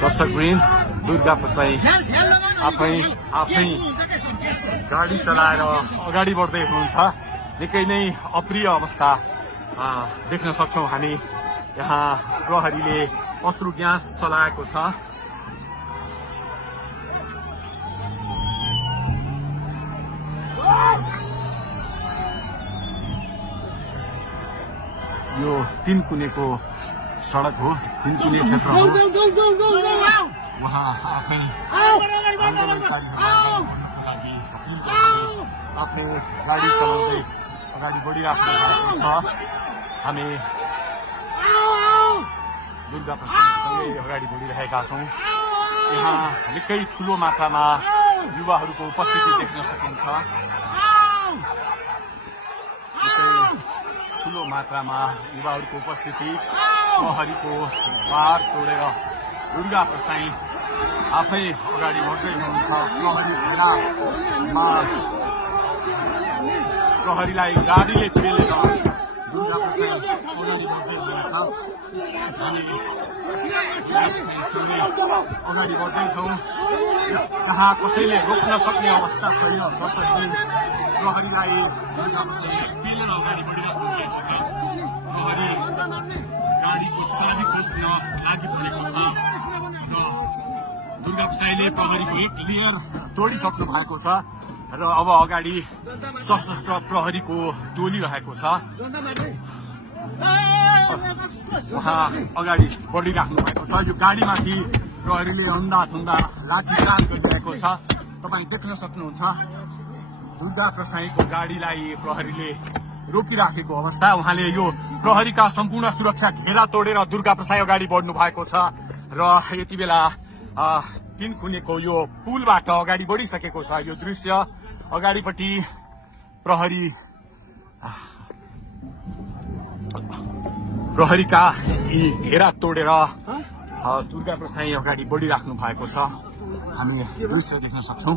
दर्शकवृन्द दुर्गा प्रसाई आफै गाडी चलाएर अगाडि बढ्दै हुनुहुन्छ। निकै नै अप्रिय अवस्था देख्न सक्छौं हामी। यहाँ प्रहरीले अश्रु ग्यास चलाएको छ। यो तीनकुनेको सडक हो, तीनकुने क्षेत्र हो। उहाँ आफै गाडी चलाउँदै अगाडि बढिराख्नु भएको छ। हामी दुर्गा प्रसादसँगै अगाडि बढिरहेका छौं। यहाँ निकै ठूलो मात्रामा युवाहरूको उपस्थिति देख्न सकिन्छ। ठूलो मात्रामा युवाहरूको उपस्थिति, प्रहरीको बार तोडेर दुर्गा प्रसाई आफै अगाडि बढ्दै हुनुहुन्छ। प्रहरीलाई गाडीले पेलेर दुर्गा प्रसाई अगाडि बढ्दै हुनुहुन्छ। अगाडि बढ्दैछौँ। जहाँ कसैले रोक्न सक्ने अवस्था छैन। दर्शकवृन्द प्रहरीलाई दुर्गा प्रसाई पेलेर अगाडि बढिरहेको छ। प्रहरी गाडीको चाबी खोज्न लागि परेको छ। दुर्गा प्रसाईले प्रहरीको एक लेयर तोडिसक्नु भएको छ र अब अगाडि सशस्त्र प्रहरीको टोली रहेको छ। उहाँ अगाडि बढिराख्नु भएको छ। यो गाडीमाथि प्रहरीले अन्धाधुन्दा लाठीचार्ज गरिरहेको छ। तपाईँ देख्न सक्नुहुन्छ दुर्गा प्रसाईको गाडीलाई प्रहरीले रोकिराखेको अवस्था। उहाँले यो प्रहरीका सम्पूर्ण सुरक्षा घेरा तोडेर दुर्गा प्रसाई अगाडि बढ्नु भएको छ र यति बेला तीनकुनेको यो पुलबाट अगाडि बढिसकेको छ। यो दृश्य अगाडिपट्टि प्रहरीका यी घेरा तोडेर दुर्गा प्रसाई अगाडि बढिराख्नु भएको छ। हामी दृश्य देख्न सक्छौं।